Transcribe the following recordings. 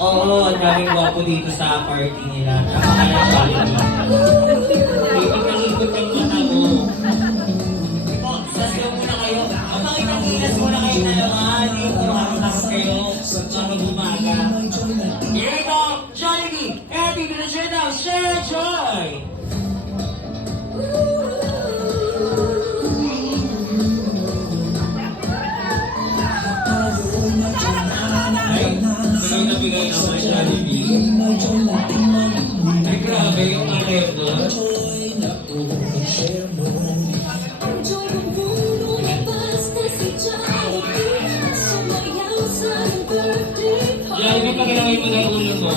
Oo, ang daming gwapo dito sa party nila. Napakalaking ikot ng ikot yung mata mo. Ito, sasayaw muna kayo. Pakitang ilas muna kayo dalawa. Dito, makakasap kayo. Para bumaga. Here we go! Jollibee! Happy to the share now! Share joy! Ay, nabigay naman Jollibee. Ay, grabe yung aler doon. Jollibee, pag ilagay mo na ulo mo.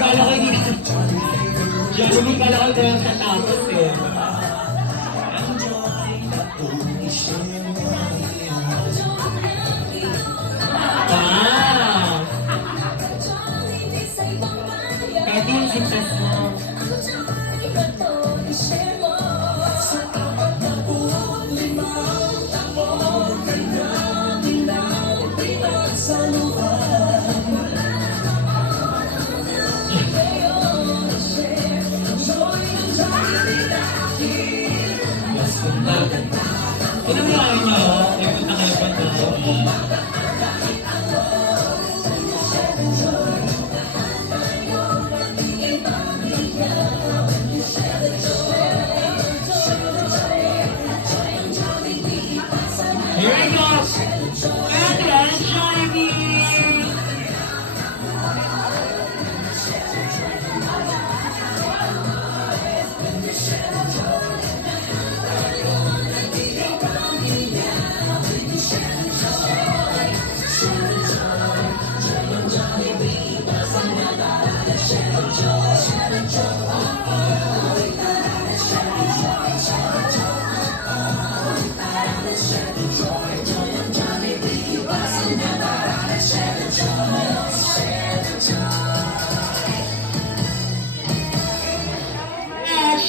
Kala ko hindi ka. Jollibee, kala ko hindi ka tatapos eh. Wow! Pwede yung success mo. Ano mo ayaw nyo? Nagpunta kayo pa ito. Here I go! Atlas Jollibee!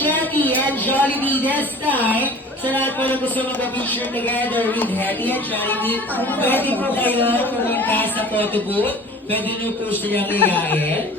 Hetty and Jollibee this time. Sa lahat po na gusto mag-picture together with Hetty and Jollibee, pwede po kayo pumunta sa photo booth. Pwede nyo po silang iyain.